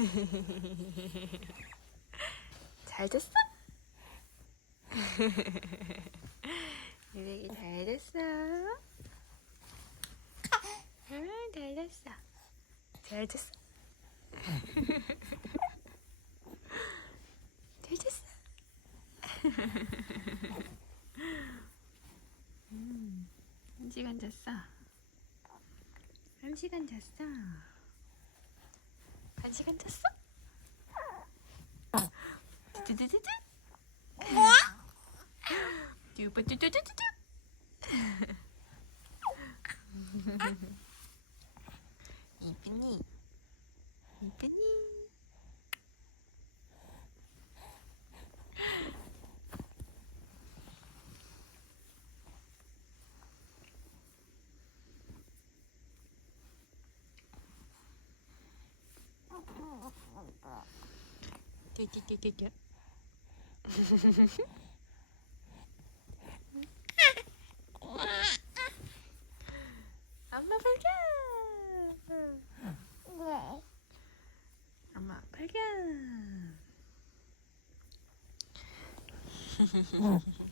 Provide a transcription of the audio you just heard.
잘 잤어? 유백이 잘 잤어? 응, 잘 잤어. 잘 잤어? 잘 잤어? 음, 한 시간 잤어. 한 시간 잤어. 한 시간 잤어? 뚜뚜뚜뚜뚜. 뚜뚜뚜뚜뚜뚜. 이쁘니? 이 띠띠띠띠띠. 엄마 발견. 엄마 발견.